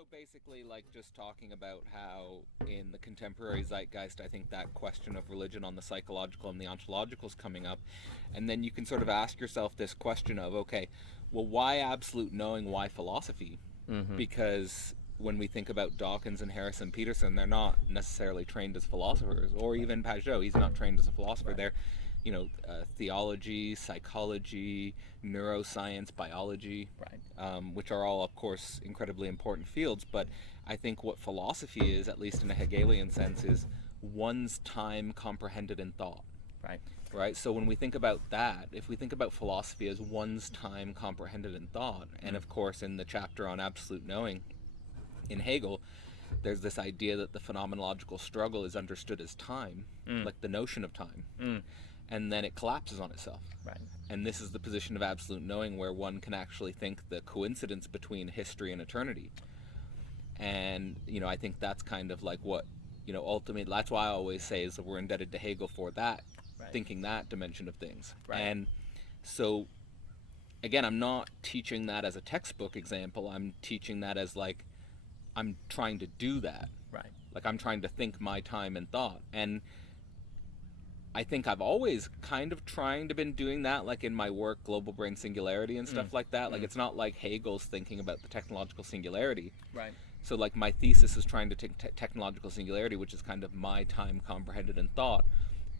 So basically, like, just talking about how in the contemporary zeitgeist, I think that question of religion on the psychological and the ontological is coming up. And then you can sort of ask yourself this question of, okay, well, why absolute knowing? Why philosophy? Mm-hmm. Because when we think about Dawkins and Harrison Peterson, they're not necessarily trained as philosophers, or even Pajot, he's not trained as a philosopher. Right. They're, theology, psychology, neuroscience, biology, Right. which are all, of course, incredibly important fields. But I think what philosophy is, at least in a Hegelian sense, is one's time comprehended in thought. Right. Right? So when we think about that, if we think about philosophy as one's time comprehended in thought, and of course in the chapter on absolute knowing in Hegel, there's this idea that the phenomenological struggle is understood as time, like the notion of time, and then it collapses on itself. Right. And this is the position of absolute knowing, where one can actually think the coincidence between history and eternity. And I think that's kind of like what ultimately, that's why I always say is that we're indebted to Hegel for that, Right. thinking that dimension of things. Right. And so again, I'm not teaching that as a textbook example. I'm teaching that as, like, I'm trying to do that. Right. Like, I'm trying to think my time in thought. And I think I've always kind of trying to been doing that, like in my work, Global Brain Singularity and stuff like that. Like, it's not like Hegel's thinking about the technological singularity. Right. So, like, my thesis is trying to take technological singularity, which is kind of my time comprehended in thought.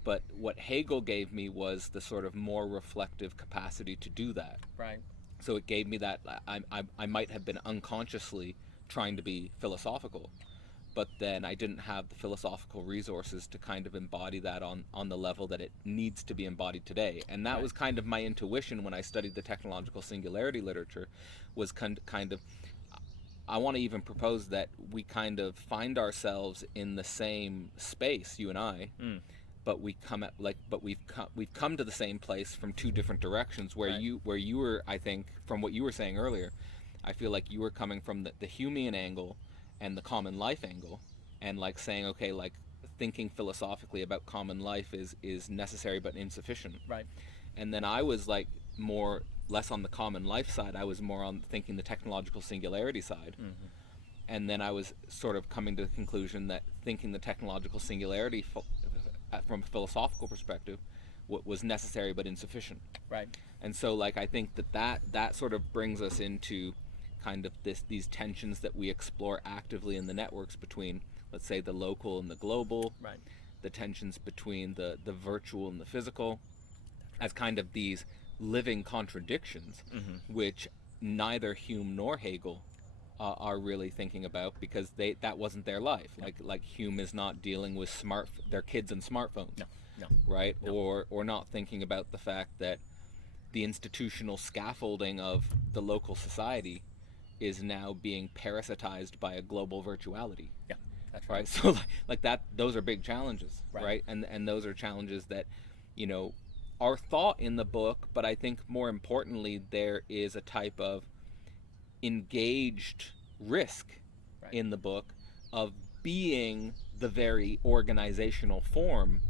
But what Hegel gave me was the sort of more reflective capacity to do that. Right. So it gave me that I might have been unconsciously trying to be philosophical, but then I didn't have the philosophical resources to kind of embody that on the level that it needs to be embodied today. And that Right. was kind of my intuition when I studied the technological singularity literature, was kind of, I want to even propose that we kind of find ourselves in the same space, you and I, but we've come to the same place from two different directions. Where Right. you were, I think, from what you were saying earlier, I feel like you were coming from the Humean angle and the common life angle, and like saying, okay, like, thinking philosophically about common life is necessary but insufficient. Right. And then I was like more less on the common life side. I was more on thinking the technological singularity side. And then I was sort of coming to the conclusion that thinking the technological singularity from a philosophical perspective was necessary but insufficient. Right. And so, like, I think that sort of brings us into kind of these tensions that we explore actively in the networks between, let's say, the local and the global, Right. the tensions between the virtual and the physical, as kind of these living contradictions, which neither Hume nor Hegel are really thinking about, because that wasn't their life. Like Hume is not dealing with their kids and smartphones. No. No. Right? No. Or not thinking about the fact that the institutional scaffolding of the local society is now being parasitized by a global virtuality. Yeah. That's right. Right? So like that, those are big challenges. Right. Right? And those are challenges that are thought in the book, but I think more importantly, there is a type of engaged risk Right. in the book of being the very organizational form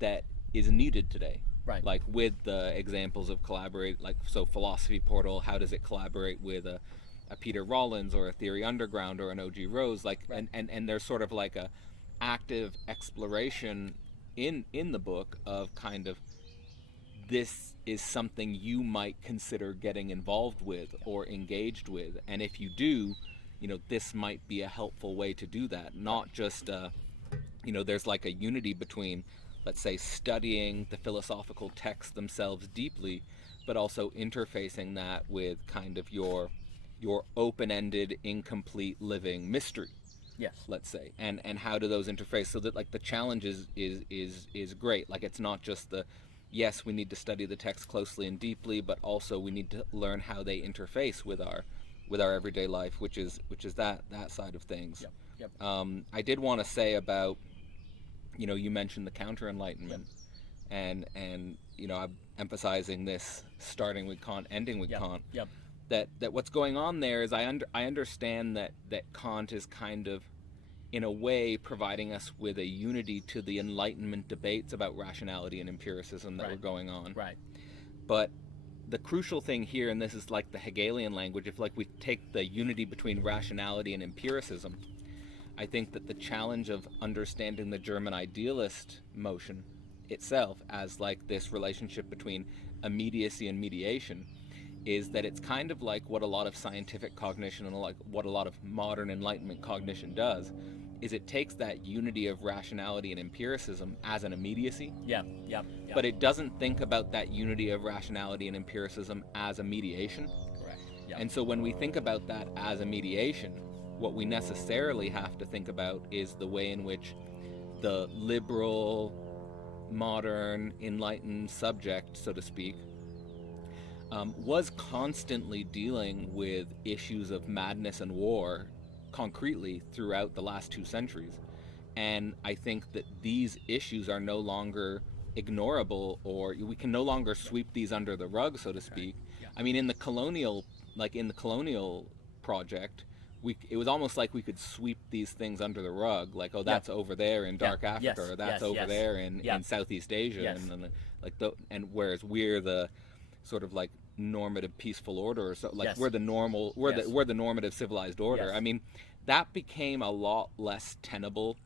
that is needed today. Right. Like with the examples of collaborate, like, so Philosophy Portal, how does it collaborate with a Peter Rollins or a Theory Underground or an O.G. Rose? Like, Right. and there's sort of like a active exploration in the book of kind of, this is something you might consider getting involved with or engaged with, and if you do, this might be a helpful way to do that. Not just there's like a unity between, let's say, studying the philosophical texts themselves deeply, but also interfacing that with kind of your open-ended, incomplete living mystery. Yes. Let's say, and how do those interface, so that, like, the challenge is great. Like, it's not just the, yes, we need to study the text closely and deeply, but also we need to learn how they interface with our everyday life, which is that side of things. Yep. Yep. I did want to say about, you mentioned the counter enlightenment, and I'm emphasizing this, starting with Kant, ending with Yep. Kant. Yep. That what's going on there is, I understand that Kant is kind of, in a way, providing us with a unity to the Enlightenment debates about rationality and empiricism that Right. were going on. Right. But the crucial thing here, and this is like the Hegelian language, if like we take the unity between rationality and empiricism, I think that the challenge of understanding the German idealist motion itself as like this relationship between immediacy and mediation is that it's kind of like what a lot of scientific cognition and like what a lot of modern Enlightenment cognition does, is it takes that unity of rationality and empiricism as an immediacy. Yeah. But it doesn't think about that unity of rationality and empiricism as a mediation. Correct. Yeah. And so when we think about that as a mediation, what we necessarily have to think about is the way in which the liberal, modern, enlightened subject, so to speak, was constantly dealing with issues of madness and war concretely throughout the last 2 centuries. And I think that these issues are no longer ignorable, or we can no longer sweep these under the rug, so to speak. Yeah. I mean, in the colonial project, it was almost like we could sweep these things under the rug, like, oh, that's over there in dark Africa, or that's over there in Southeast Asia, and whereas we're the sort of like normative peaceful order, or so like we're the normative civilized order. I mean, that became a lot less tenable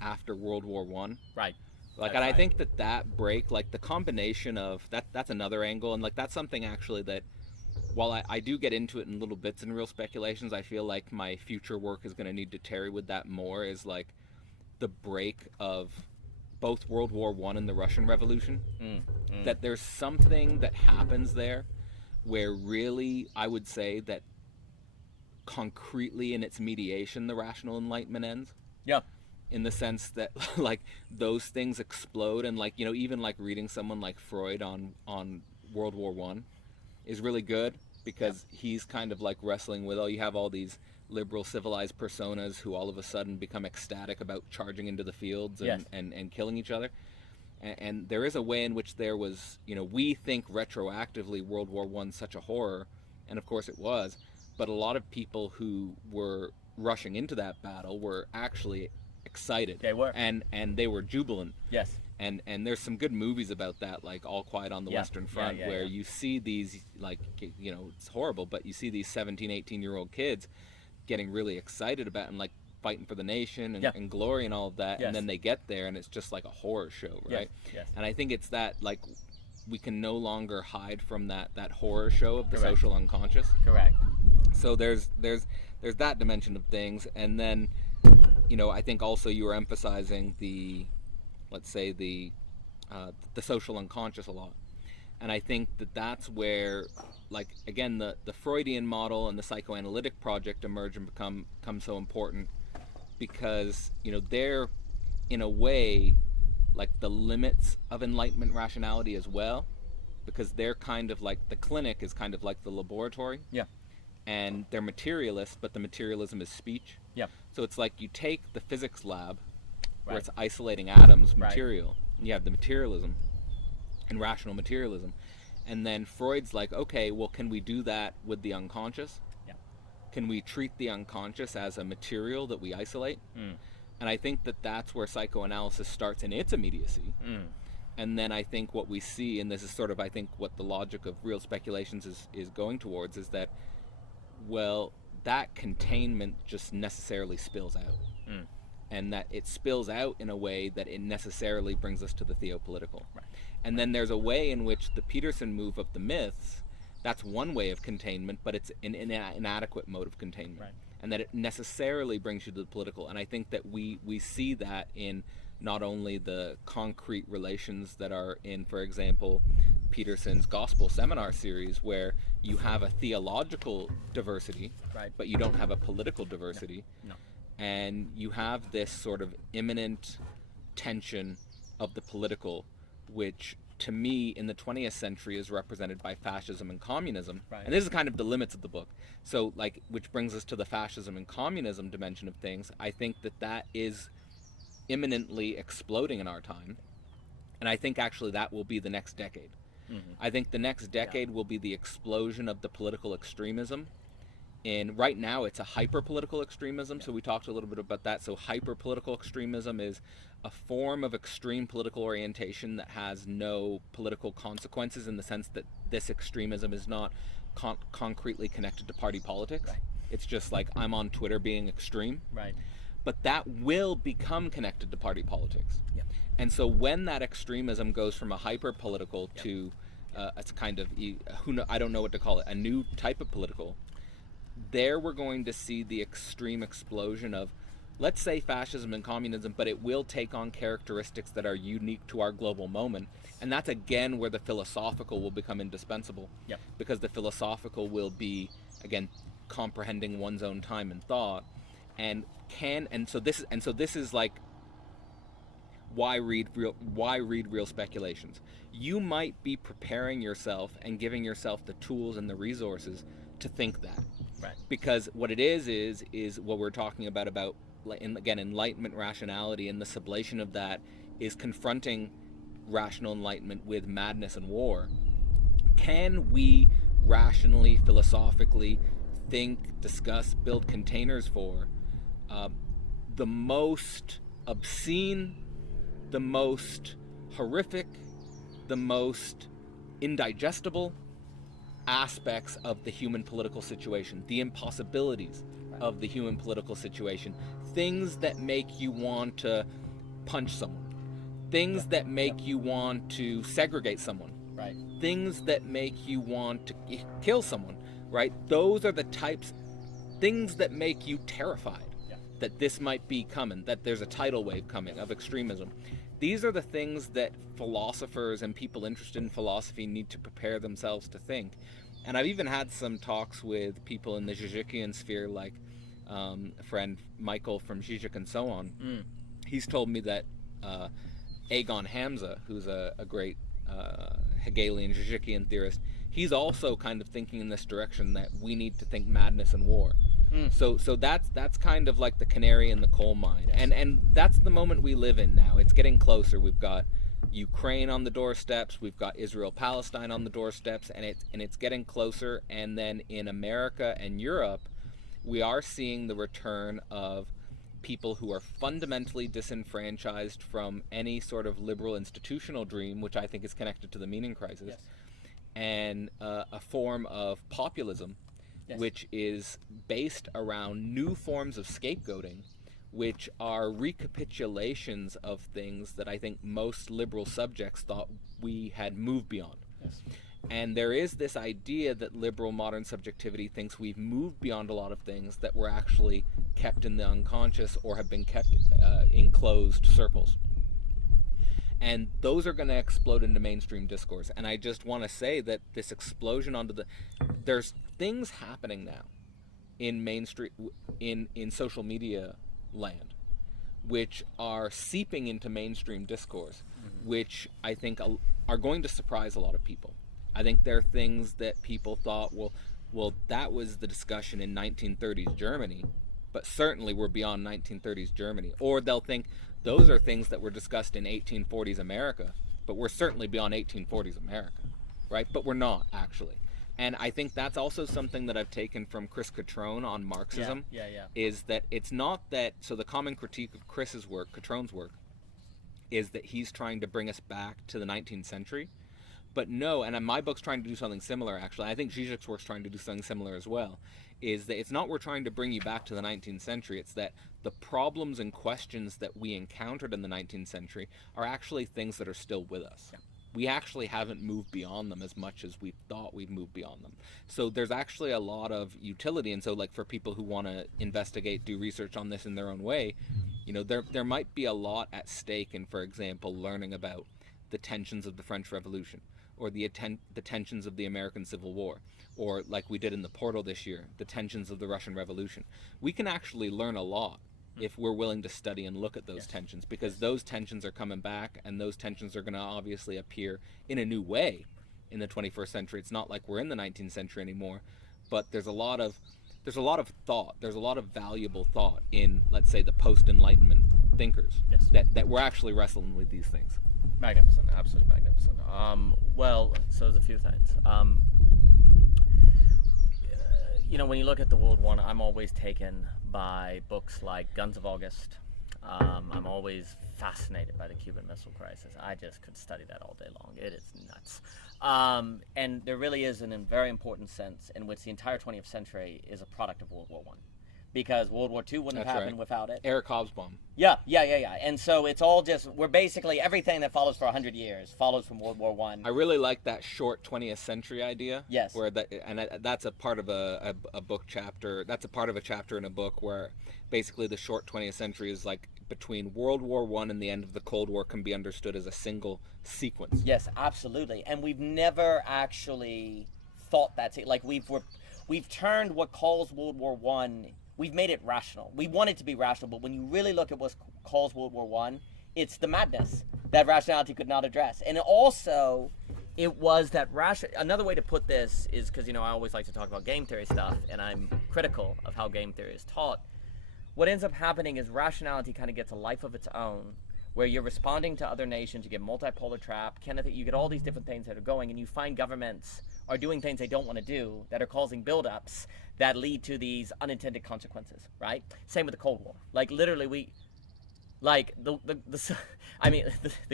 after World War One. Right. Like, and I think that break, like the combination of that's another angle, and like that's something actually that, while I do get into it in little bits and real speculations, I feel like my future work is going to need to tarry with that more, is like the break of both World War One and the Russian Revolution. That there's something that happens there where really I would say that concretely in its mediation the rational enlightenment ends. Yeah. In the sense that like those things explode, and like, you know, even like reading someone like Freud on World War One is really good, because he's kind of like wrestling with, you have all these liberal civilized personas who all of a sudden become ecstatic about charging into the fields and killing each other. And there is a way in which there was, you know, we think retroactively World War One such a horror, and of course it was, but a lot of people who were rushing into that battle were actually excited. They were. And they were jubilant. Yes. And there's some good movies about that, like All Quiet on the Western Front, where you see these, like, you know, it's horrible, but you see these 17, 18-year-old kids getting really excited about and like fighting for the nation and glory and all of that, and then they get there and it's just like a horror show, right? Yes. And I think it's that, like, we can no longer hide from that horror show of the social unconscious. Correct. So there's that dimension of things, and then, you know, I think also you were emphasizing the, let's say, the social unconscious a lot. And I think that that's where, like, again, the Freudian model and the psychoanalytic project emerge and become so important, because, you know, they're, in a way, like the limits of Enlightenment rationality as well, because they're kind of like, the clinic is kind of like the laboratory. Yeah. And they're materialists, but the materialism is speech. Yeah. So it's like you take the physics lab, where it's isolating atoms, material, and you have the materialism and rational materialism. And then Freud's like, okay, well, can we do that with the unconscious? Yeah. Can we treat the unconscious as a material that we isolate? And I think that that's where psychoanalysis starts in its immediacy. And then I think what we see, and this is sort of, I think, what the logic of real speculations is going towards, is that, well, that containment just necessarily spills out. And that it spills out in a way that it necessarily brings us to the theopolitical. Right. And then there's a way in which the Peterson move of the myths, that's one way of containment, but it's an inadequate mode of containment. Right. And that it necessarily brings you to the political. And I think that we see that in not only the concrete relations that are in, for example, Peterson's gospel seminar series, where you have a theological diversity, but you don't have a political diversity. No. And you have this sort of imminent tension of the political, which to me in the 20th century is represented by fascism and communism. And this is kind of the limits of the book. So, like, which brings us to the fascism and communism dimension of things. I think that is imminently exploding in our time. And I think actually that will be the next decade. I think the next decade will be the explosion of the political extremism right now it's a hyper-political extremism. So we talked a little bit about that. So hyper-political extremism is a form of extreme political orientation that has no political consequences, in the sense that this extremism is not concretely connected to party politics. Right. It's just like, I'm on Twitter being extreme. Right. But that will become connected to party politics. Yep. And so when that extremism goes from a hyper-political to it's kind of, I don't know what to call it, a new type of political, there we're going to see the extreme explosion of, let's say, fascism and communism, but it will take on characteristics that are unique to our global moment. And that's again where the philosophical will become indispensable. Yep. Because the philosophical will be, again, comprehending one's own time and thought, and so this is like, why read real speculations. You might be preparing yourself and giving yourself the tools and the resources to think that. Right. Because what it is what we're talking about again, enlightenment rationality, and the sublation of that is confronting rational enlightenment with madness and war. Can we rationally, philosophically think, discuss, build containers for the most obscene, the most horrific, the most indigestible aspects of the human political situation, the impossibilities of the human political situation, things that make you want to punch someone, things that make you want to segregate someone, right, things that make you want to kill someone, right? Those are the things that make you terrified that this might be coming, that there's a tidal wave coming of extremism. These are the things that philosophers and people interested in philosophy need to prepare themselves to think. And I've even had some talks with people in the Zizekian sphere, like a friend Michael from Zizek and so on. He's told me that Egon Hamza, who's a great Hegelian Zizekian theorist, he's also kind of thinking in this direction, that we need to think madness and war. So that's kind of like the canary in the coal mine, and that's the moment we live in now. It's getting closer. We've got Ukraine on the doorsteps, we've got Israel-Palestine on the doorsteps, and it's getting closer. And then in America and Europe, we are seeing the return of people who are fundamentally disenfranchised from any sort of liberal institutional dream, which I think is connected to the meaning crisis, and a form of populism, which is based around new forms of scapegoating, which are recapitulations of things that I think most liberal subjects thought we had moved beyond. And there is this idea that liberal modern subjectivity thinks we've moved beyond a lot of things that were actually kept in the unconscious or have been kept in closed circles. And those are going to explode into mainstream discourse. And I just want to say that this explosion there's things happening now in mainstream, in social media land, which are seeping into mainstream discourse, which I think are going to surprise a lot of people. I think there are things that people thought, well, that was the discussion in 1930s Germany, but certainly we're beyond 1930s Germany. Or they'll think those are things that were discussed in 1840s America, but we're certainly beyond 1840s America, right? But we're not, actually. And I think that's also something that I've taken from Chris Catrone on Marxism, is that it's not that, so the common critique of Catrone's work, is that he's trying to bring us back to the 19th century. But no, and my book's trying to do something similar, actually. I think Zizek's work's trying to do something similar as well, is that it's not we're trying to bring you back to the 19th century, it's that the problems and questions that we encountered in the 19th century are actually things that are still with us. We actually haven't moved beyond them as much as we thought we'd moved beyond them. So there's actually a lot of utility, and so like for people who want to investigate, do research on this in their own way, there might be a lot at stake in, for example, learning about the tensions of the French Revolution, or the tensions of the American Civil War, or like we did in the Portal this year, the tensions of the Russian Revolution. We can actually learn a lot if we're willing to study and look at those tensions, because those tensions are coming back, and those tensions are going to obviously appear in a new way in the 21st century. It's not like we're in the 19th century anymore, but there's a lot of thought, there's a lot of valuable thought in, let's say, the post-Enlightenment thinkers that we're actually wrestling with these things. Magnificent, absolutely magnificent. Well, so there's a few things. when you look at the World War, I'm always taken by books like Guns of August. I'm always fascinated by the Cuban Missile Crisis. I just could study that all day long. It is nuts. And there really is a very important sense in which the entire 20th century is a product of World War I. Because World War II wouldn't have happened without it. Eric Hobsbawm. Yeah. And so it's all we're basically, everything that follows for 100 years follows from World War I. I really like that short 20th century idea. Yes. That's a part of a book chapter. That's a part of a chapter in a book where basically the short 20th century is like between World War I and the end of the Cold War can be understood as a single sequence. Yes, absolutely. And we've never actually thought that's it. Like we've turned what calls World War I, we've made it rational. We want it to be rational, but when you really look at what calls World War I, it's the madness that rationality could not address. And also, it was that another way to put this is, because, I always like to talk about game theory stuff, and I'm critical of how game theory is taught. What ends up happening is rationality kind of gets a life of its own, where you're responding to other nations, you get multipolar trap, you get all these different things that are going, and you find governments are doing things they don't want to do that are causing buildups that lead to these unintended consequences, right? Same with the Cold War. Like literally the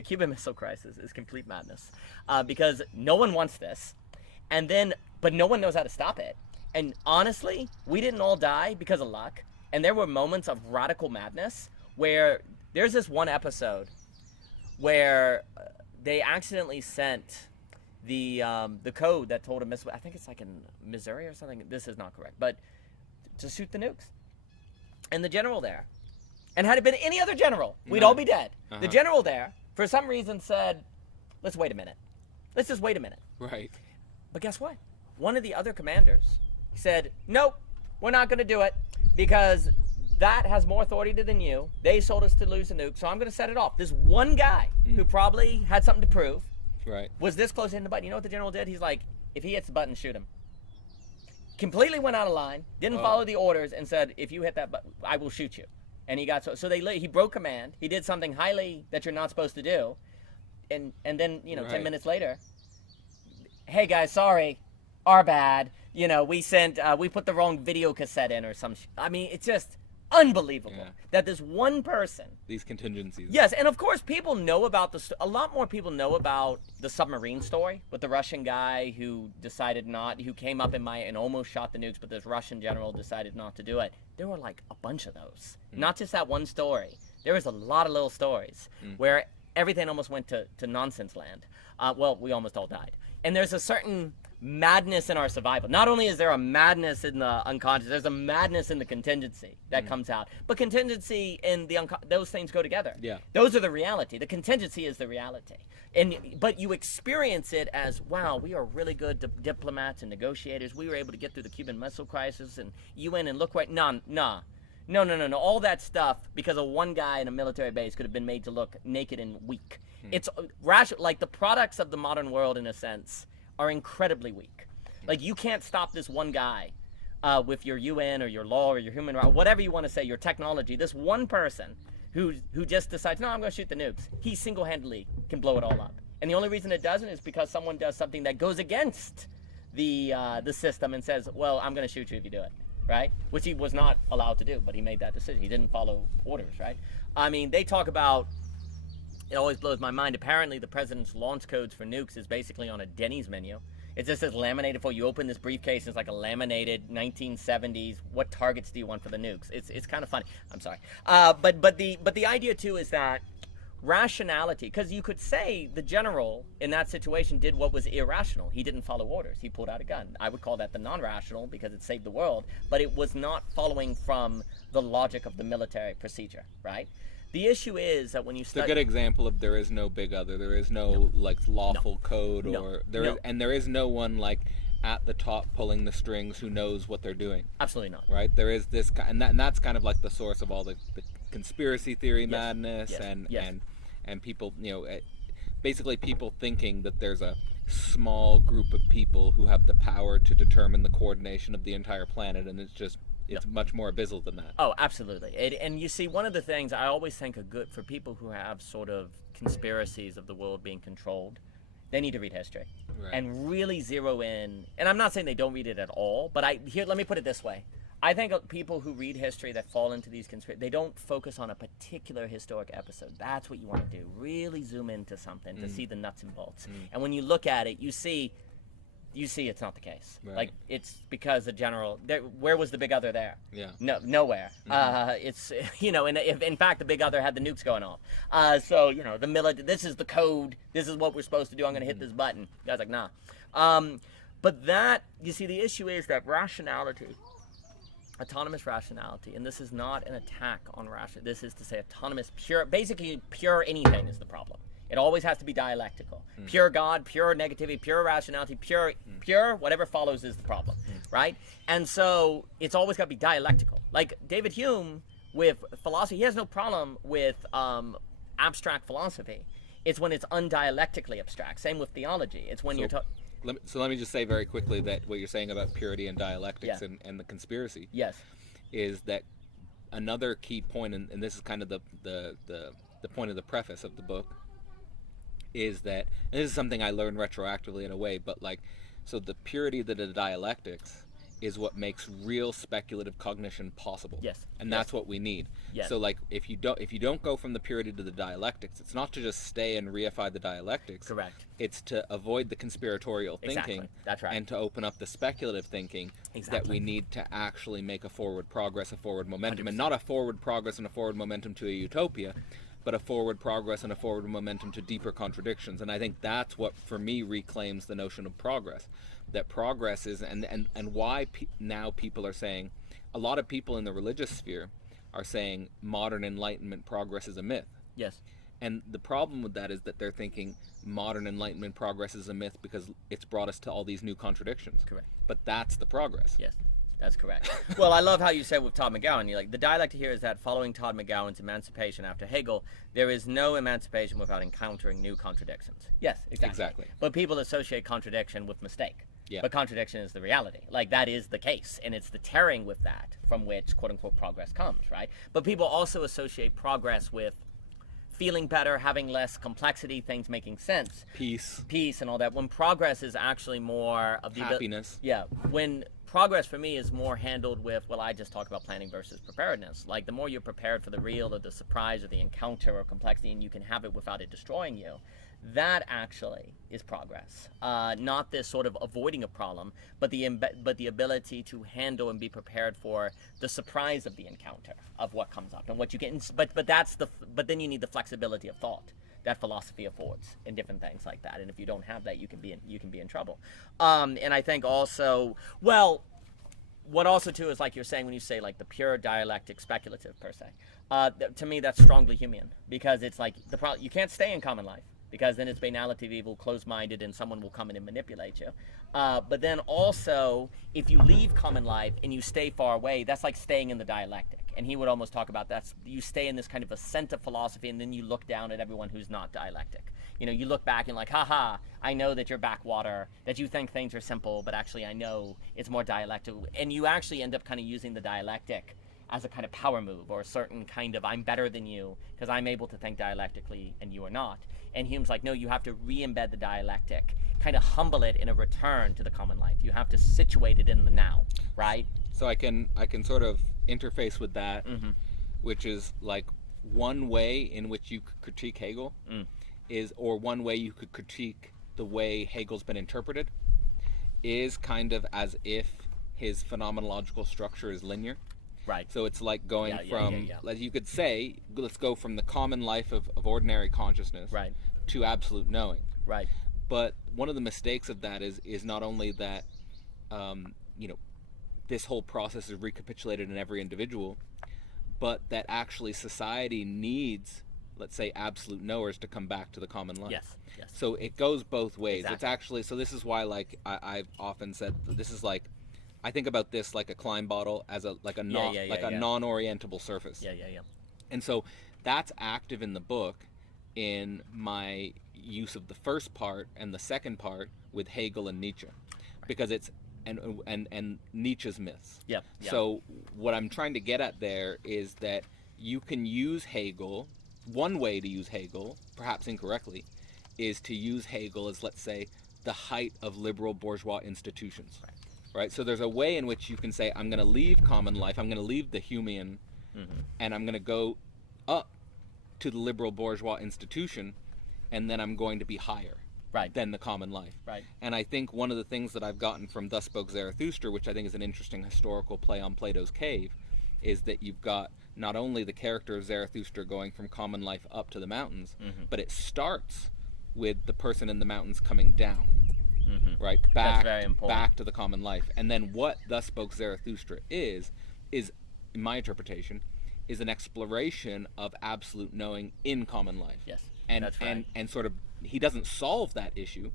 Cuban Missile Crisis is complete madness because no one wants this, but no one knows how to stop it. And honestly, we didn't all die because of luck, and there were moments of radical madness where there's this one episode where they accidentally sent the code that told a missile, I think it's like in Missouri or something, this is not correct, but to shoot the nukes. And the general there, and had it been any other general, we'd all be dead. The general there, for some reason, said, let's wait a minute. Let's just wait a minute. Right. But guess what? One of the other commanders said, nope, we're not going to do it because that has more authority than you. They told us to lose the nuke, so I'm going to set it off. This one guy who probably had something to prove was this close to hitting the button. You know what the general did? He's like, if he hits the button, shoot him. Completely went out of line, didn't follow the orders, and said, if you hit that button, I will shoot you. And he got he broke command. He did something highly that you're not supposed to do. And then, 10 minutes later, hey guys, sorry, our bad. We put the wrong video cassette in or some it's just unbelievable that this one person, these contingencies. Yes, and of course people know about a lot more people know about the submarine story with the Russian guy who who came up and almost shot the nukes, but this Russian general decided not to do it. There were like a bunch of those, not just that one story. There was a lot of little stories where everything almost went to nonsense land. We almost all died. And there's a certain madness in our survival. Not only is there a madness in the unconscious, there's a madness in the contingency that comes out. But contingency and those things go together. Yeah. Those are the reality. The contingency is the reality. But you experience it as, wow, we are really good diplomats and negotiators. We were able to get through the Cuban Missile Crisis and UN and look right. No. All that stuff, because of one guy in a military base, could have been made to look naked and weak. It's rational. Like the products of the modern world, in a sense, are incredibly weak. Like you can't stop this one guy with your UN or your law or your human rights, whatever you want to say, your technology. This one person who just decides, no, I'm going to shoot the nukes. He single-handedly can blow it all up. And the only reason it doesn't is because someone does something that goes against the system and says, well, I'm going to shoot you if you do it. Right? Which he was not allowed to do, but he made that decision. He didn't follow orders, right? They talk about, it always blows my mind, apparently the president's launch codes for nukes is basically on a Denny's menu. It just says laminated for you. Open this briefcase, it's like a laminated 1970s, what targets do you want for the nukes? It's kind of funny. I'm sorry. But the idea too is that rationality, because you could say the general in that situation did what was irrational. He didn't follow orders. He pulled out a gun. I would call that the non-rational because it saved the world, but it was not following from the logic of the military procedure, right? The issue is that when you study... It's a good example of there is no big other. There is no lawful code there is no one at the top pulling the strings who knows what they're doing. Absolutely not. Right? There is this and that's kind of like the source of all the conspiracy theory madness and people, basically people thinking that there's a small group of people who have the power to determine the coordination of the entire planet, and it's much more abyssal than that. Oh, absolutely. And you see, one of the things I always think are good for people who have sort of conspiracies of the world being controlled they need to read history. Right. And really zero in. And I'm not saying they don't read it at all, but let me put it this way. I think people who read history that fall into these they don't focus on a particular historic episode. That's what you want to do. Really zoom into something to see the nuts and bolts. And when you look at it, you see it's not the case. Right. Like, it's because the general, where was the big other there? Yeah. No, nowhere. It's, and if in fact the big other had the nukes going off. So, the military, this is the code, this is what we're supposed to do, I'm going to hit this button. The guy's like, nah. But that, you see, the issue is that rationality, autonomous rationality, and this is not an attack on rationality, this is to say autonomous, basically pure anything is the problem. It always has to be dialectical. Pure God, pure negativity, pure rationality, pure, whatever follows is the problem, right? And so it's always got to be dialectical. Like David Hume with philosophy, he has no problem with abstract philosophy. It's when it's undialectically abstract. Same with theology. It's when you're talking... So let me just say very quickly that what you're saying about purity and dialectics and the conspiracy is that another key point, and this is kind of the point of the preface of the book, is that, and this is something I learned retroactively in a way, but so the purity of the dialectics is what makes real speculative cognition possible. Yes. And that's what we need. Yes. So if you don't go from the purity to the dialectics, it's not to just stay and reify the dialectics. Correct. It's to avoid the conspiratorial thinking. Exactly. That's right. And to open up the speculative thinking that we need to actually make a forward progress, a forward momentum, 100%. and not a forward progress and a forward momentum to a utopia, but a forward progress and a forward momentum to deeper contradictions. And I think that's what, for me, reclaims the notion of progress. That progress is, and why now people are saying, a lot of people in the religious sphere are saying modern Enlightenment progress is a myth. Yes. And the problem with that is that they're thinking modern Enlightenment progress is a myth because it's brought us to all these new contradictions. Correct. But that's the progress. Yes. That's correct. Well, I love how you said with Todd McGowan, you're like, the dialectic here is that following Todd McGowan's emancipation after Hegel, there is no emancipation without encountering new contradictions. Yes, exactly. But people associate contradiction with mistake. Yeah. But contradiction is the reality. Like, that is the case. And it's the tarrying with that from which, quote unquote, progress comes, right? But people also associate progress with feeling better, having less complexity, things making sense. Peace and all that. When progress is actually more of the happiness. When progress for me is more handled with, well, I just talk about planning versus preparedness. Like, the more you're prepared for the real or the surprise or the encounter or complexity, and you can have it without it destroying you, that actually is progress. Not this sort of avoiding a problem, but the ability to handle and be prepared for the surprise of the encounter of what comes up and what you get. But then you need the flexibility of thought that philosophy affords in different things like that. And if you don't have that, you can be in trouble. And I think also, well, what also too is, like you're saying, when you say like the pure dialectic speculative per se, to me that's strongly Humean, because it's like the problem, you can't stay in common life, because then it's banality of evil, closed-minded, and someone will come in and manipulate you. But then also, if you leave common life and you stay far away, that's like staying in the dialectic. And he would almost talk about that. You stay in this kind of ascent of philosophy, and then you look down at everyone who's not dialectic. You know, you look back and like, haha, I know that you're backwater, that you think things are simple, but actually I know it's more dialectical. And you actually end up kind of using the dialectic as a kind of power move, or a certain kind of, I'm better than you because I'm able to think dialectically and you are not. And Hume's like, no, you have to re-embed the dialectic, kind of humble it in a return to the common life. You have to situate it in the now, right? So I can sort of interface with that, which is like one way in which you could critique Hegel or one way you could critique the way Hegel's been interpreted is kind of as if his phenomenological structure is linear. Right. So it's like going from, as you could say, let's go from the common life of ordinary consciousness to absolute knowing. Right. But one of the mistakes of that is not only that, this whole process is recapitulated in every individual, but that actually society needs, let's say, absolute knowers to come back to the common life. Yes. So it goes both ways. Exactly. It's actually, so this is why, like, I've often said, this is like, I think about this like a Klein bottle as a non-orientable surface. Yeah. And so that's active in the book in my use of the first part and the second part with Hegel and Nietzsche, because it's and Nietzsche's myths. Yeah. So what I'm trying to get at there is that you can use Hegel. One way to use Hegel, perhaps incorrectly, is to use Hegel as, let's say, the height of liberal bourgeois institutions. Right? So there's a way in which you can say, I'm going to leave common life, I'm going to leave the Humean, and I'm going to go up to the liberal bourgeois institution, and then I'm going to be higher than the common life. And I think one of the things that I've gotten from Thus Spoke Zarathustra, which I think is an interesting historical play on Plato's Cave, is that you've got not only the character of Zarathustra going from common life up to the mountains, but it starts with the person in the mountains coming down. Right, back to the common life. And then what Thus Spoke Zarathustra is, in my interpretation, is an exploration of absolute knowing in common life. Yes, and that's right. and sort of, he doesn't solve that issue,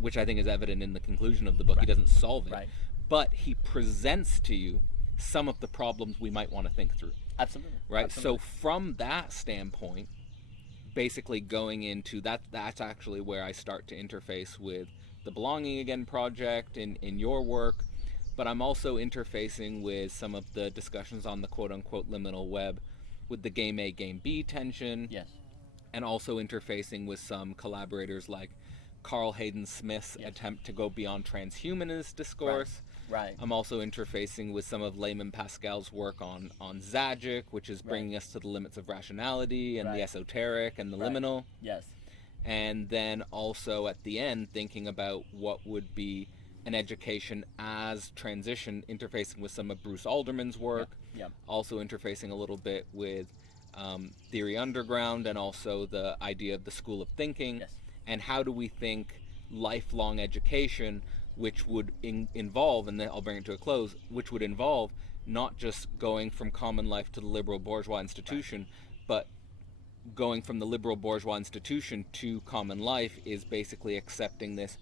which I think is evident in the conclusion of the book. He doesn't solve it, but he presents to you some of the problems we might want to think through. Absolutely. Right. Absolutely. So from that standpoint, basically going into that's actually where I start to interface with the Belonging Again project in your work, but I'm also interfacing with some of the discussions on the quote-unquote liminal web with the game A, game B tension. Yes. And also interfacing with some collaborators like Carl Hayden Smith's attempt to go beyond transhumanist discourse. Right. I'm also interfacing with some of Layman Pascal's work on Zajic, which is bringing us to the limits of rationality and the esoteric and the liminal. Yes. And then also at the end thinking about what would be an education as transition, interfacing with some of Bruce Alderman's work, also interfacing a little bit with Theory Underground and also the idea of the school of thinking, and how do we think lifelong education, which would involve, and then I'll bring it to a close, which would involve not just going from common life to the liberal bourgeois institution, but going from the liberal bourgeois institution to common life is basically accepting this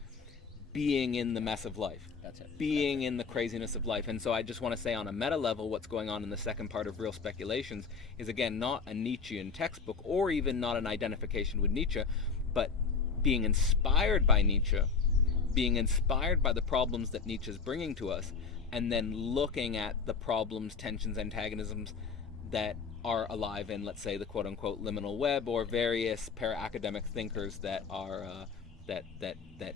being in the mess of life. That's it. Being in the craziness of life. And so I just want to say on a meta level, what's going on in the second part of Real Speculations is, again, not a Nietzschean textbook or even not an identification with Nietzsche, but being inspired by Nietzsche, being inspired by the problems that Nietzsche is bringing to us, and then looking at the problems, tensions, antagonisms that are alive in, let's say, the quote-unquote liminal web, or various para-academic thinkers that are that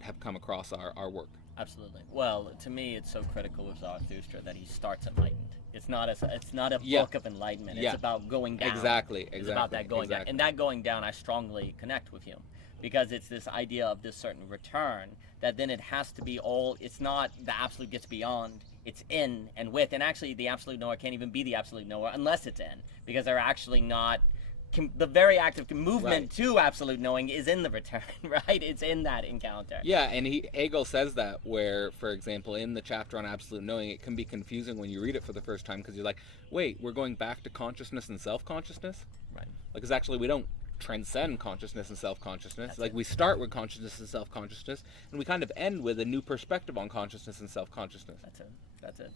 have come across our work. Absolutely. Well, to me, it's so critical with Zarathustra that he starts enlightened. It's not a book of enlightenment. It's about going down. Exactly. It's about that going down. And that going down, I strongly connect with Hume, because it's this idea of this certain return that then it has to be all. It's not the absolute gets beyond. It's in and with. And actually, the absolute knower can't even be the absolute knower unless it's in, because they're actually not. The very act of movement to absolute knowing is in the return, right? It's in that encounter. Yeah, and Hegel says that, where, for example, in the chapter on absolute knowing, it can be confusing when you read it for the first time, because you're like, wait, we're going back to consciousness and self-consciousness? Right. Like, because actually we don't transcend consciousness and self-consciousness. That's like, we start with consciousness and self-consciousness, and we kind of end with a new perspective on consciousness and self-consciousness. That's it.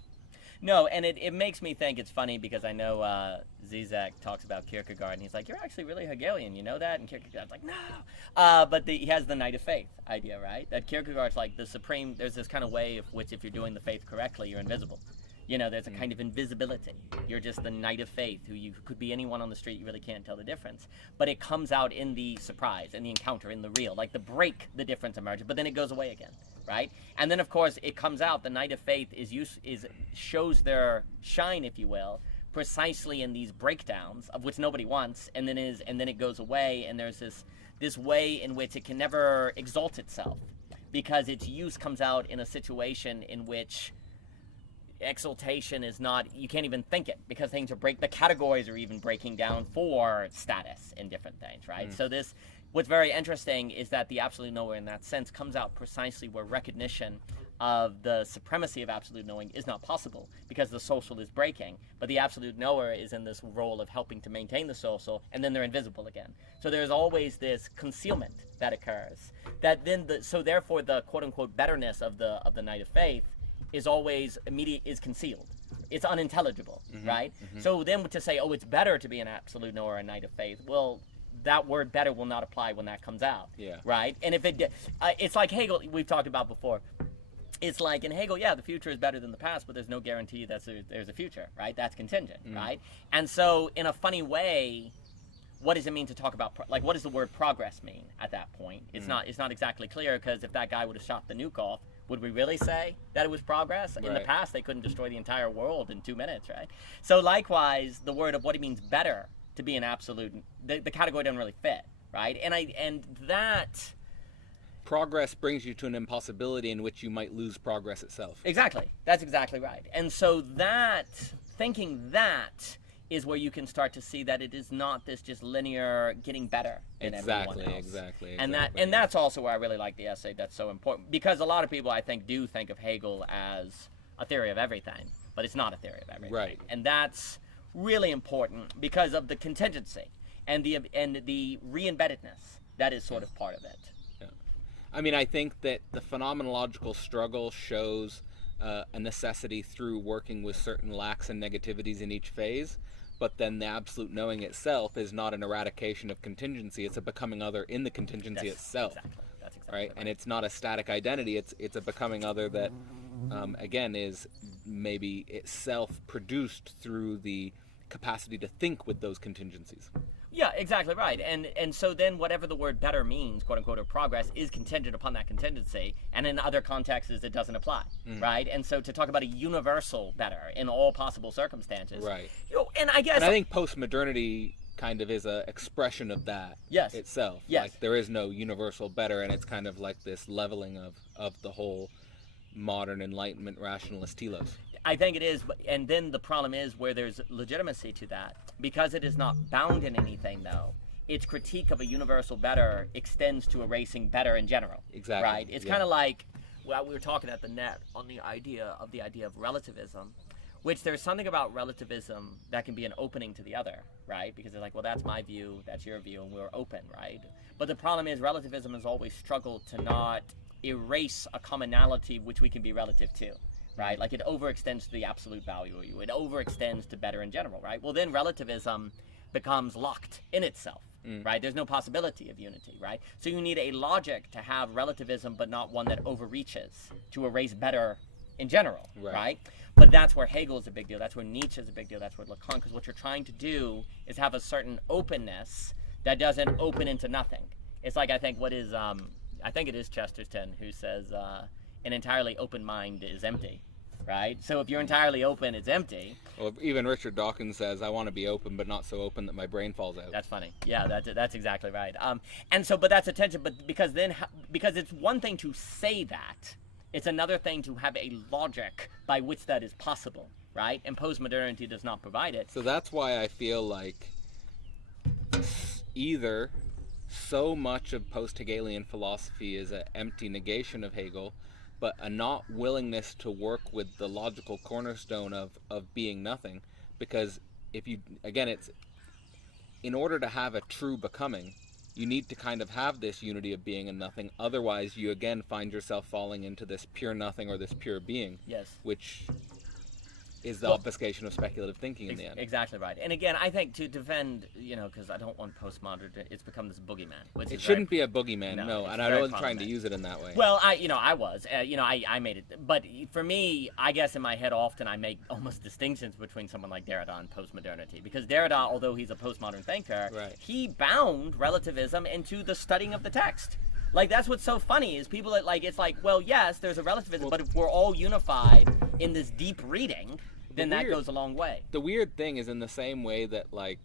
No, and it makes me think. It's funny because I know Zizek talks about Kierkegaard, and he's like, you're actually really Hegelian, you know that? And Kierkegaard's like, no. But he has the knight of faith idea, right? That Kierkegaard's like the supreme, there's this kind of way of which if you're doing the faith correctly, you're invisible. You know, there's a kind of invisibility. You're just the knight of faith, who you could be anyone on the street, you really can't tell the difference. But it comes out in the surprise, in the encounter, in the real. Like the break, the difference emerges, but then it goes away again, right? And then, of course, it comes out, the knight of faith shows their shine, if you will, precisely in these breakdowns, of which nobody wants, and then it goes away, and there's this way in which it can never exalt itself, because its use comes out in a situation in which exaltation is not, you can't even think it, because things are the categories are even breaking down for status in different things, right? So what's very interesting is that the absolute knower in that sense comes out precisely where recognition of the supremacy of absolute knowing is not possible, because the social is breaking, but the absolute knower is in this role of helping to maintain the social, and then they're invisible again. So there's always this concealment that occurs, that then so therefore the quote-unquote betterness of the knight of faith is always is concealed. It's unintelligible, right? So then to say, oh, it's better to be an absolute knower or a knight of faith, well, that word better will not apply when that comes out, right? And if it's like Hegel, we've talked about before. It's like in Hegel, the future is better than the past, but there's no guarantee that there's a future, right? That's contingent, right? And so in a funny way, what does it mean to talk about what does the word progress mean at that point? It's not exactly clear, because if that guy would have shot the nuke off, would we really say that it was progress? In the past, they couldn't destroy the entire world in 2 minutes, right? So likewise, the word of what it means better to be an absolute, the category doesn't really fit, right? And that progress brings you to an impossibility in which you might lose progress itself. Exactly. That's exactly right. And so that, thinking that, is where you can start to see that it is not this just linear getting better than everyone else. Exactly. And that's also where I really like the essay. That's so important, because a lot of people, I think, do think of Hegel as a theory of everything, but it's not a theory of everything. Right. And that's really important because of the contingency and the re-embeddedness that is sort of part of it. Yeah. I mean, I think that the phenomenological struggle shows a necessity through working with certain lacks and negativities in each phase, but then the absolute knowing itself is not an eradication of contingency, it's a becoming other in the contingency itself. That's exactly right? And it's not a static identity, it's a becoming other that, again, is maybe itself produced through the capacity to think with those contingencies. Yeah, exactly right. And so then whatever the word better means, quote unquote, or progress, is contingent upon that contingency, and in other contexts it doesn't apply, right? And so to talk about a universal better in all possible circumstances, right? And I guess, and I think postmodernity kind of is a expression of that itself. Yes. Like there is no universal better, and it's kind of like this leveling of the whole modern Enlightenment rationalist telos. I think it is, and then the problem is where there's legitimacy to that. Because it is not bound in anything, though, its critique of a universal better extends to erasing better in general. Exactly. Right? It's kind of like, well, we were talking at the net on the idea of relativism, which there's something about relativism that can be an opening to the other, right? Because it's like, well, that's my view, that's your view, and we're open, right? But the problem is relativism has always struggled to not erase a commonality which we can be relative to. Right? Like it overextends to the absolute value of you. It overextends to better in general, right? Well, then relativism becomes locked in itself, right? There's no possibility of unity, right? So you need a logic to have relativism, but not one that overreaches to erase better in general, right? But that's where Hegel is a big deal. That's where Nietzsche is a big deal. That's where Lacan, because what you're trying to do is have a certain openness that doesn't open into nothing. It's like, I think it is Chesterton who says, an entirely open mind is empty, right? So if you're entirely open, it's empty. Well, even Richard Dawkins says, I want to be open, but not so open that my brain falls out. That's funny. Yeah, that's exactly right. And so, but that's a tension, but because it's one thing to say that, it's another thing to have a logic by which that is possible, right? And postmodernity does not provide it. So that's why I feel like either so much of post-Hegelian philosophy is an empty negation of Hegel, but a not willingness to work with the logical cornerstone of being nothing. Because if you, again, it's, in order to have a true becoming, you need to kind of have this unity of being and nothing. Otherwise, you again find yourself falling into this pure nothing or this pure being. Yes. Which is the obfuscation of speculative thinking in the end. Exactly right. And again, I think to defend, because I don't want postmodern, it's become this boogeyman. It shouldn't be a boogeyman, no, and I wasn't trying to use it in that way. Well, I was, I made it, but for me, I guess in my head often I make almost distinctions between someone like Derrida and postmodernity, because Derrida, although he's a postmodern thinker, he bound relativism into the studying of the text. Like, that's what's so funny, is people that, like, it's like, well, yes, there's a relativism, but if we're all unified in this deep reading, then that goes a long way. The weird thing is, in the same way that, like,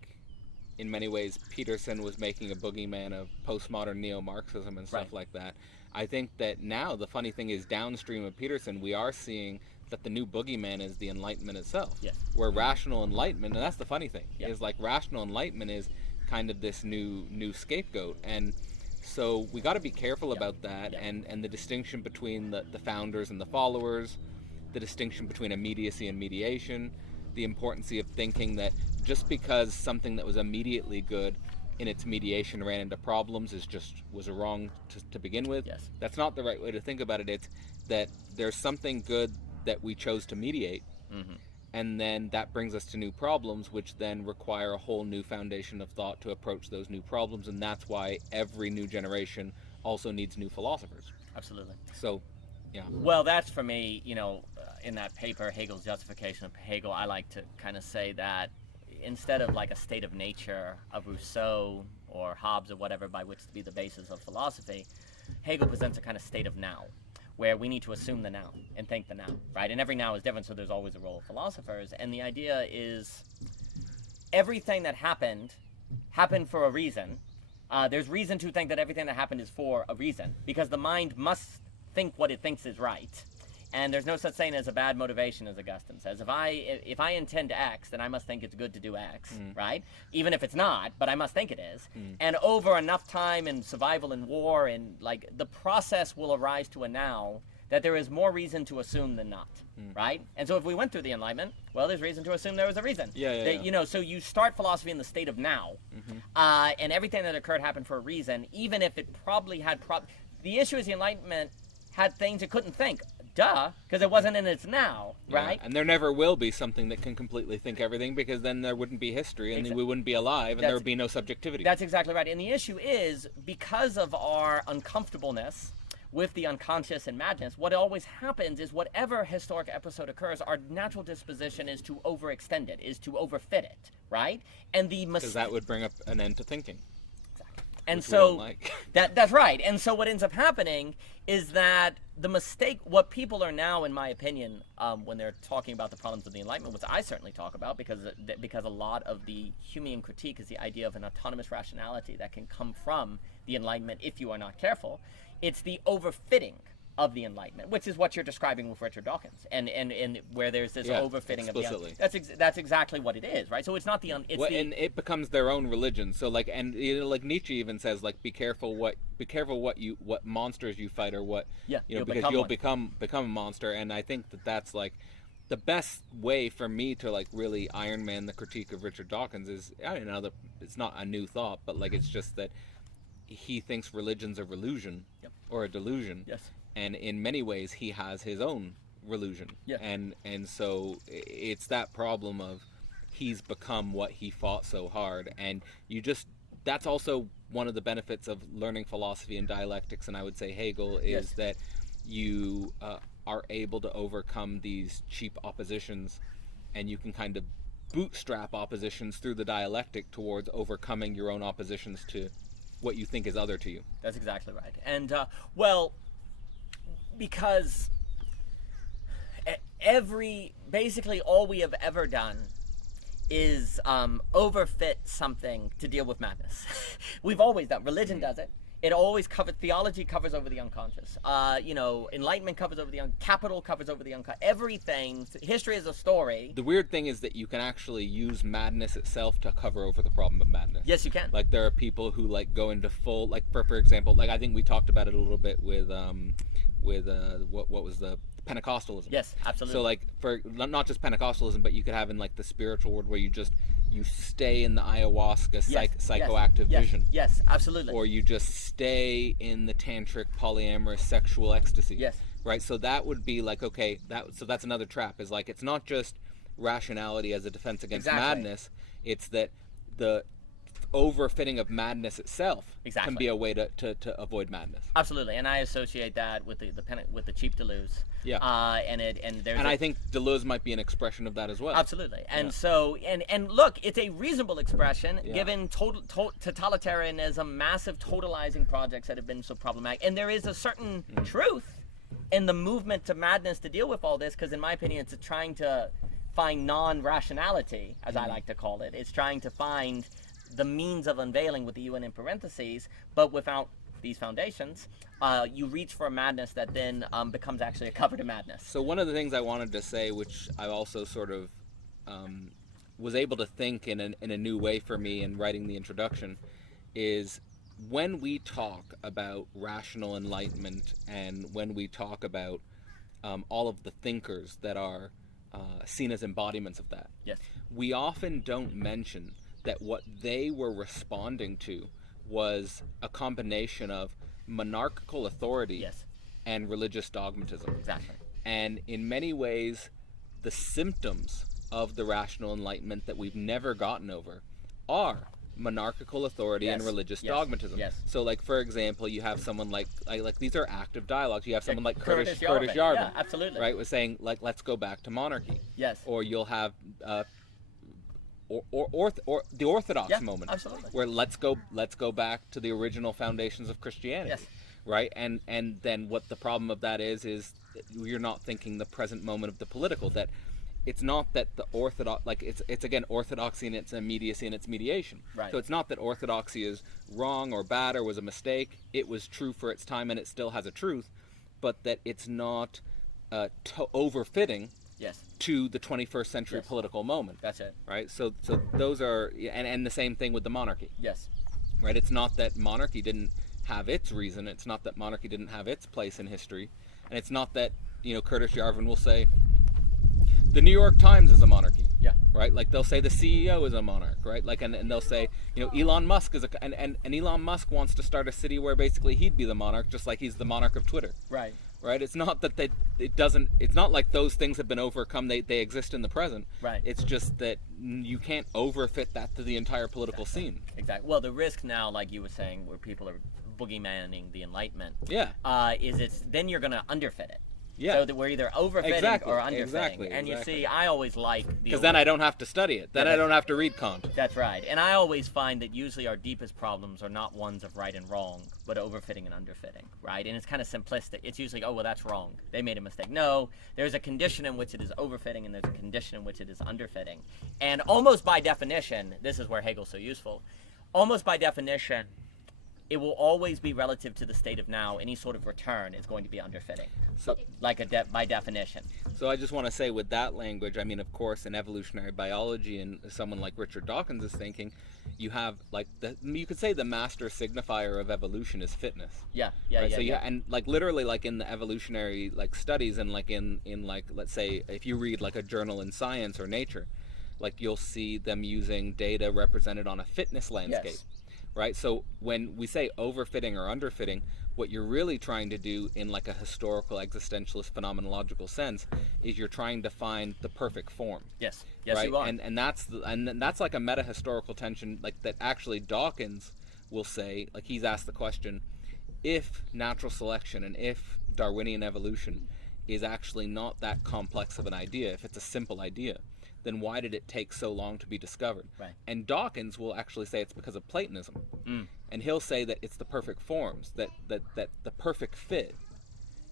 in many ways, Peterson was making a boogeyman of postmodern neo-Marxism and stuff like that, I think that now the funny thing is, downstream of Peterson, we are seeing that the new boogeyman is the Enlightenment itself. Yes. Where rational enlightenment, and that's the funny thing, is like rational enlightenment is kind of this new scapegoat. And so we got to be careful about that, and the distinction between the founders and the followers, the distinction between immediacy and mediation, the importance of thinking that just because something that was immediately good in its mediation ran into problems was wrong to begin with. Yes. That's not the right way to think about it. It's that there's something good that we chose to mediate, and then that brings us to new problems, which then require a whole new foundation of thought to approach those new problems, and that's why every new generation also needs new philosophers. Absolutely. So, yeah. Well, that's for me, in that paper, Hegel's Justification of Hegel, I like to kind of say that instead of like a state of nature of Rousseau or Hobbes or whatever by which to be the basis of philosophy, Hegel presents a kind of state of now, where we need to assume the now and think the now, right? And every now is different, so there's always a role of philosophers. And the idea is everything that happened for a reason. There's reason to think that everything that happened is for a reason, because the mind must think what it thinks is right. And there's no such thing as a bad motivation, as Augustine says. If I intend X, then I must think it's good to do X, right? Even if it's not, but I must think it is. And over enough time and survival and war and like the process will arise to a now that there is more reason to assume than not, right? And so if we went through the Enlightenment, well, there's reason to assume there was a reason. You know, so you start philosophy in the state of now, and everything that occurred happened for a reason, even if it probably had the issue is the Enlightenment had things it couldn't think. Duh, because it wasn't in its now, right? And there never will be something that can completely think everything, because then there wouldn't be history, and we wouldn't be alive, and there would be no subjectivity. That's exactly right. And the issue is, because of our uncomfortableness with the unconscious and madness, what always happens is whatever historic episode occurs, our natural disposition is to overextend it, is to overfit it, right? And because that would bring up an end to thinking. And so that's right. And so what ends up happening is that the mistake, what people are now, in my opinion, when they're talking about the problems of the Enlightenment, which I certainly talk about because a lot of the Humean critique is the idea of an autonomous rationality that can come from the Enlightenment if you are not careful. It's the overfitting of the Enlightenment, which is what you're describing with Richard Dawkins, and where there's this overfitting explicitly. of the that's exactly what it is, right? So it's not and it becomes their own religion. So like, and like Nietzsche even says, like, be careful what monsters you fight, or what because you'll become a monster. And I think that's like the best way for me to like really Iron Man the critique of Richard Dawkins is, I don't know, it's not a new thought, but like it's just that he thinks religion's a relusion or a delusion. Yes. And in many ways, he has his own relusion. Yeah. And so it's that problem of he's become what he fought so hard. And that's also one of the benefits of learning philosophy and dialectics, and I would say Hegel, is that you are able to overcome these cheap oppositions, and you can kind of bootstrap oppositions through the dialectic towards overcoming your own oppositions to what you think is other to you. That's exactly right. And, because basically all we have ever done is overfit something to deal with madness. We've always done. Religion does it. It always covers. Theology covers over the unconscious. Enlightenment covers over the capital covers over the unconscious. Everything. History is a story. The weird thing is that you can actually use madness itself to cover over the problem of madness. Yes, you can. Like there are people who like go into full, like for example, like I think we talked about it a little bit with what was the Pentecostalism. Yes, absolutely. So like for not just Pentecostalism, but you could have in like the spiritual world where you stay in the ayahuasca psychoactive vision. Yes, absolutely. Or you just stay in the tantric polyamorous sexual ecstasy. Yes. Right? So that would be like, okay, that's another trap, is like it's not just rationality as a defense against madness, it's that the overfitting of madness itself can be a way to avoid madness. Absolutely, and I associate that with the cheap Deleuze. Yeah. And I think Deleuze might be an expression of that as well. Absolutely, and so and look, it's a reasonable expression given totalitarianism, massive totalizing projects that have been so problematic, and there is a certain truth in the movement to madness to deal with all this, because in my opinion, it's trying to find non-rationality, as I like to call it. It's trying to find the means of unveiling with the UN in parentheses, but without these foundations, you reach for a madness that then becomes actually a cover to madness. So one of the things I wanted to say, which I also sort of was able to think in a new way for me in writing the introduction, is when we talk about rational enlightenment and when we talk about all of the thinkers that are seen as embodiments of that, we often don't mention that what they were responding to was a combination of monarchical authority and religious dogmatism. Exactly. And in many ways, the symptoms of the rational enlightenment that we've never gotten over are monarchical authority and religious dogmatism. So like, for example, you have someone like these are active dialogues. You have someone like Curtis Yarvin. Yeah, absolutely. Right, was saying like, let's go back to monarchy. Yes. Or you'll have or the orthodox Yeah, moment, absolutely. where let's go back to the original foundations of Christianity, Yes. right? And then what the problem of that is you're not thinking the present moment of the political. That it's not that the orthodox, like it's again orthodoxy and its immediacy and its mediation. Right. So it's not that orthodoxy is wrong or bad or was a mistake. It was true for its time and it still has a truth, but that it's not overfitting Yes. to the 21st century Yes. political moment. That's it. Right. So those are, and the same thing with the monarchy. Yes. Right. It's not that monarchy didn't have its reason. It's not that monarchy didn't have its place in history, and it's not that Curtis Yarvin will say the New York Times is a monarchy. Yeah. Right. Like they'll say the CEO is a monarch. Right. Like and they'll say Elon Musk is and Elon Musk wants to start a city where basically he'd be the monarch, just like he's the monarch of Twitter. Right. Right. It's not that it's not like those things have been overcome. They exist in the present. Right. It's just that you can't overfit that to the entire political scene. Exactly. Well, the risk now, like you were saying, where people are boogeymaning the Enlightenment, Yeah. is then you're going to underfit it. Yeah. So that we're either overfitting Exactly, or underfitting. exactly, And you exactly. see, I always like the Because then I don't have to study it. Then I don't have to read Kant. That's right. And I always find that usually our deepest problems are not ones of right and wrong, but overfitting and underfitting, right? And it's kind of simplistic. It's usually, oh, well, that's wrong. They made a mistake. No, there's a condition in which it is overfitting and there's a condition in which it is underfitting. And almost by definition, this is where Hegel's so useful, almost by definition, it will always be relative to the state of now. Any sort of return is going to be underfitting, So, by definition. so I just want to say with that language, I mean, of course, in evolutionary biology and someone like Richard Dawkins is thinking, you have like you could say the master signifier of evolution is fitness. Yeah. Right? So and like literally like in the evolutionary like studies and like in like let's say if you read like a journal in Science or Nature, like you'll see them using data represented on a fitness landscape. Yes. Right? So when we say overfitting or underfitting, what you're really trying to do in like a historical existentialist phenomenological sense is you're trying to find the perfect form. Yes, right? you are. And that's like a meta historical tension like that actually Dawkins will say, like he's asked the question, if natural selection and if Darwinian evolution is actually not that complex of an idea, if it's a simple idea, then why did it take so long to be discovered? Right. And Dawkins will actually say it's because of Platonism. And he'll say that it's the perfect forms, that the perfect fit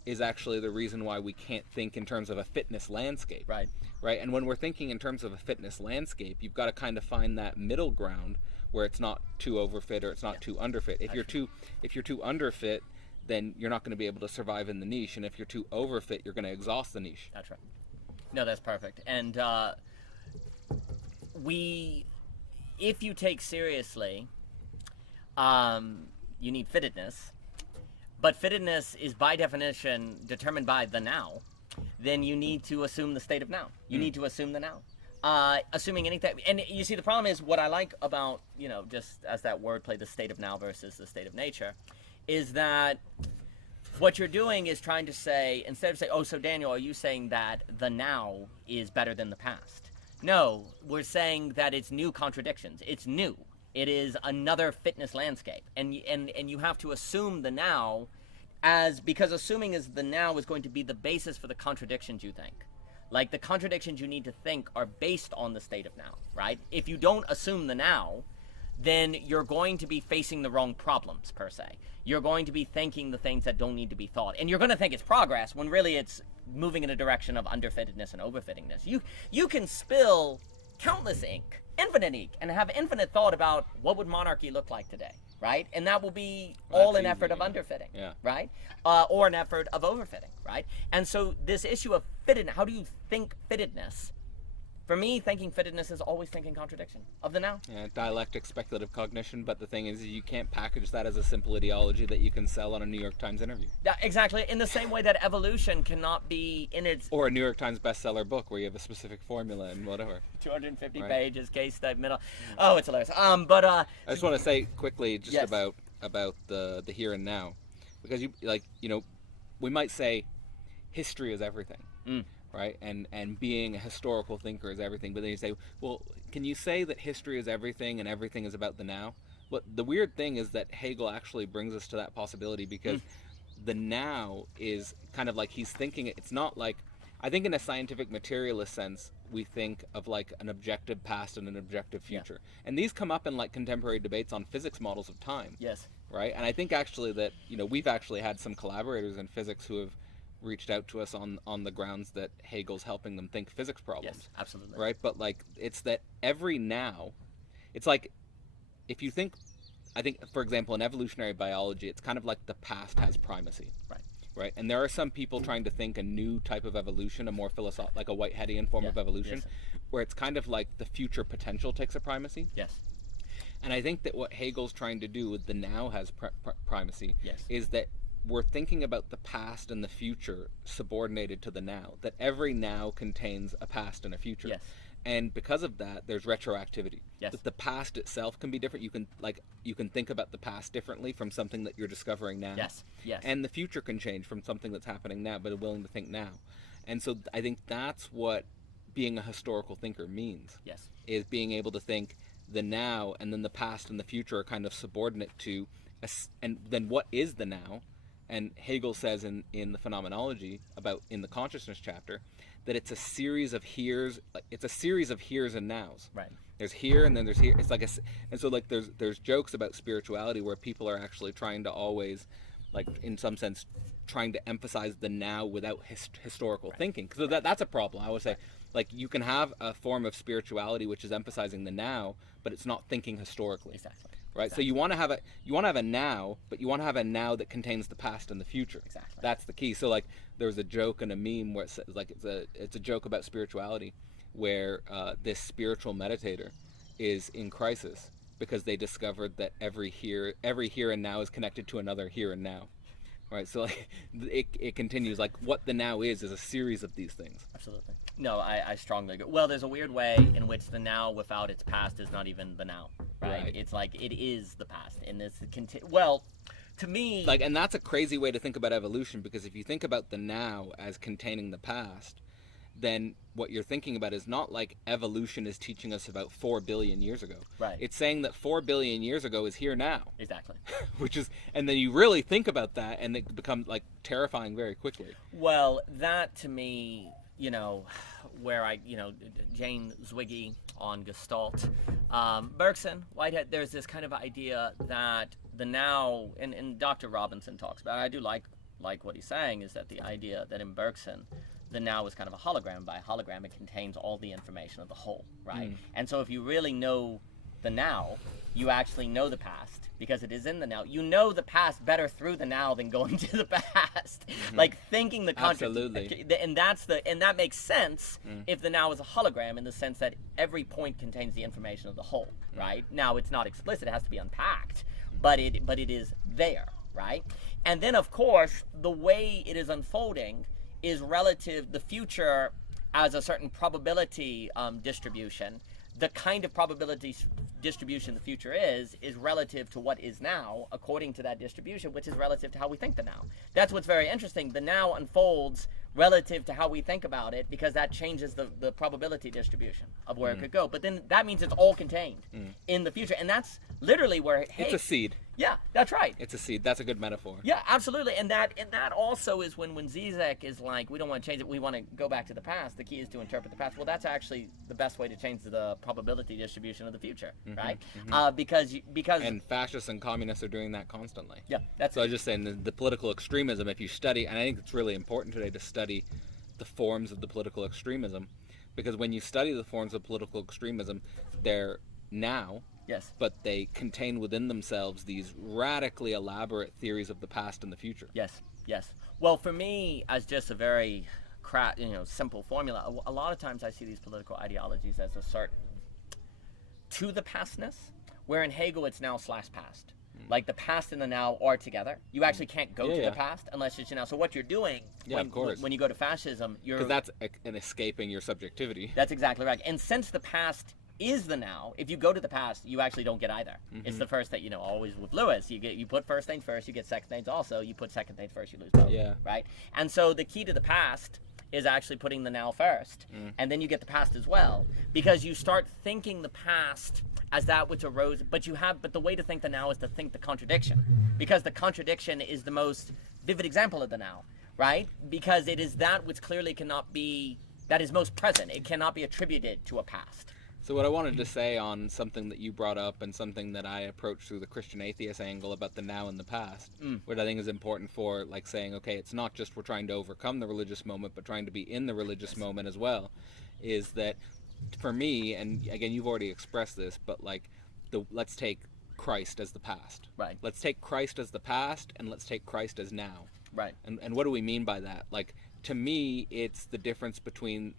is actually the reason why we can't think in terms of a fitness landscape. Right. Right? And when we're thinking in terms of a fitness landscape, you've got to kind of find that middle ground where it's not too overfit or it's not too underfit. If you're too underfit, then you're not going to be able to survive in the niche, and if you're too overfit, you're going to exhaust the niche. That's right. No, that's perfect. And if you take seriously, you need fittedness, but fittedness is by definition determined by the now, then you need to assume the state of now. You need to assume the now. Assuming anything, and you see the problem is what I like about, just as that wordplay, the state of now versus the state of nature, is that what you're doing is trying to say, instead of saying, oh, so Daniel, are you saying that the now is better than the past? No, we're saying that it's new contradictions. It's new. It is another fitness landscape. And you have to assume the now because assuming is the now is going to be the basis for the contradictions you think. Like the contradictions you need to think are based on the state of now, right? If you don't assume the now, then you're going to be facing the wrong problems, per se. You're going to be thinking the things that don't need to be thought. And you're going to think it's progress when really it's moving in a direction of underfittedness and overfittingness. You can spill countless ink, infinite ink, and have infinite thought about what would monarchy look like today, right? And that will be all an effort of underfitting, right? Or an effort of overfitting, right? And so this issue of fittedness, how do you think fittedness? For me, thinking fittedness is always thinking contradiction of the now. Yeah, dialectic, speculative cognition, but the thing is you can't package that as a simple ideology that you can sell on a New York Times interview. Yeah, exactly. In the same way that evolution cannot be in its... Or a New York Times bestseller book where you have a specific formula and whatever. 250 right. pages, case study, middle... Oh, it's hilarious. I just want to say quickly just yes. about the here and now. Because, we might say history is everything. Right, and being a historical thinker is everything, but then you say, well, can you say that history is everything and everything is about the now? But the weird thing is that Hegel actually brings us to that possibility because the now is kind of like he's thinking it's not like, I think in a scientific materialist sense, we think of like an objective past and an objective future. And these come up in like contemporary debates on physics models of time. Yes. Right? And I think actually that, we've actually had some collaborators in physics who have reached out to us on the grounds that Hegel's helping them think physics problems. Yes, absolutely. Right? But like it's that every now, it's like if you think, I think, for example, in evolutionary biology, it's kind of like the past has primacy. Right? And there are some people trying to think a new type of evolution, a more philosophical, like a Whiteheadian form of evolution, where it's kind of like the future potential takes a primacy. Yes. And I think that what Hegel's trying to do with the now has primacy Yes. is that we're thinking about the past and the future subordinated to the now, that every now contains a past and a future. Yes. And because of that, there's retroactivity. Yes. That the past itself can be different. You can think about the past differently from something that you're discovering now. Yes. Yes. And the future can change from something that's happening now, but willing to think now. And so I think that's what being a historical thinker means. Yes. Is being able to think the now, and then the past and the future are kind of subordinate to, and then what is the now? And Hegel says in the Phenomenology, in the consciousness chapter, that it's a series of heres. It's a series of heres and nows. Right. There's here and then there's here. It's like and so like there's jokes about spirituality where people are actually trying to always, like in some sense, trying to emphasize the now without historical thinking. So that's a problem. I would say, like you can have a form of spirituality which is emphasizing the now, but it's not thinking historically. Exactly. Right. Exactly. So you want to have a now, but you want to have a now that contains the past and the future. Exactly. That's the key. So like there's a joke and a meme where it says, like it's a joke about spirituality, where this spiritual meditator is in crisis because they discovered that every here and now is connected to another here and now. Right. So like it continues, like what the now is a series of these things. Absolutely. No, I strongly agree. Well, there's a weird way in which the now without its past is not even the now, right? It's like it is the past, and this well, to me, like, and that's a crazy way to think about evolution, because if you think about the now as containing the past, then what you're thinking about is not like evolution is teaching us about 4 billion years ago. Right. It's saying that 4 billion years ago is here now. Exactly. Which is, and then you really think about that, and it becomes like terrifying very quickly. Well, that to me, where Jane Zwiggy on Gestalt, Bergson, Whitehead, there's this kind of idea that the now, and Dr. Robinson talks about it, I do like what he's saying, is that the idea that in Bergson, the now is kind of a hologram. By hologram, it contains all the information of the whole, right? And so if you really know the now, you actually know the past, because it is in the now. You know the past better through the now than going to the past. Like thinking the Absolutely. and that makes sense if the now is a hologram, in the sense that every point contains the information of the whole, right? Now it's not explicit, it has to be unpacked, but it is there, right? And then of course the way it is unfolding is relative, the future as a certain probability distribution. The kind of probability distribution the future is relative to what is now, according to that distribution, which is relative to how we think the now. That's what's very interesting. The now unfolds relative to how we think about it, because that changes the probability distribution of where it could go. But then that means it's all contained in the future, and that's literally where it's a seed. Yeah, that's right. It's a seed. That's a good metaphor. Yeah, absolutely. And that also is when Zizek is like, we don't want to change it, we want to go back to the past. The key is to interpret the past. Well, that's actually the best way to change the probability distribution of the future, right? Because and fascists and communists are doing that constantly. Yeah, that's so I was just saying the political extremism. If you study, and I think it's really important today to study the forms of the political extremism, because when you study the forms of political extremism, they're now. Yes. But they contain within themselves these radically elaborate theories of the past and the future. Yes, yes. Well, for me, as just a very simple formula, a lot of times I see these political ideologies as a certain to the pastness, where in Hegel it's now/past. Like the past and the now are together. You actually can't go to the past unless it's now. So what you're doing when you go to fascism, because that's an escaping your subjectivity. That's exactly right. And since the past is the now, if you go to the past, you actually don't get either. It's the first that, always with Lewis, you put first things first, you get second things also. You put second things first, you lose both. Yeah. Right? And so the key to the past is actually putting the now first, and then you get the past as well, because you start thinking the past as that which arose, but the way to think the now is to think the contradiction, because the contradiction is the most vivid example of the now, right? Because it is that which clearly cannot be that is most present. It cannot be attributed to a past. So what I wanted to say on something that you brought up and something that I approached through the Christian atheist angle about the now and the past, what I think is important for like saying, okay, it's not just we're trying to overcome the religious moment, but trying to be in the religious moment as well, is that for me, and again, you've already expressed this, but like let's take Christ as the past. Right. Let's take Christ as the past and let's take Christ as now. Right. And what do we mean by that? Like, to me, it's the difference between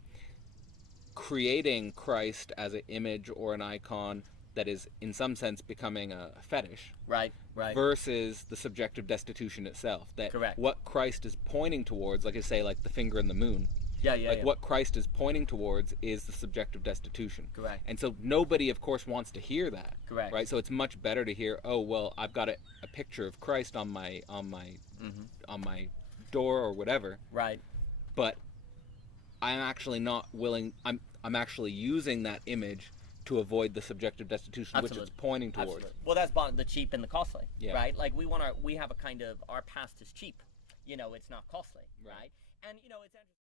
creating Christ as an image or an icon that is in some sense becoming a fetish, right, versus the subjective destitution itself, that correct. What Christ is pointing towards, like I say, like the finger in the moon, like what Christ is pointing towards is the subjective destitution, correct. And so nobody of course wants to hear that, correct, right? So it's much better to hear, oh well, I've got a picture of Christ on my door or whatever, right, but I'm actually not willing. I'm actually using that image to avoid the subjective destitution, absolutely. Which it's pointing towards. Absolutely. Well, that's the cheap and the costly, yeah. Right? Like we have a kind of, our past is cheap. It's not costly, right? And it's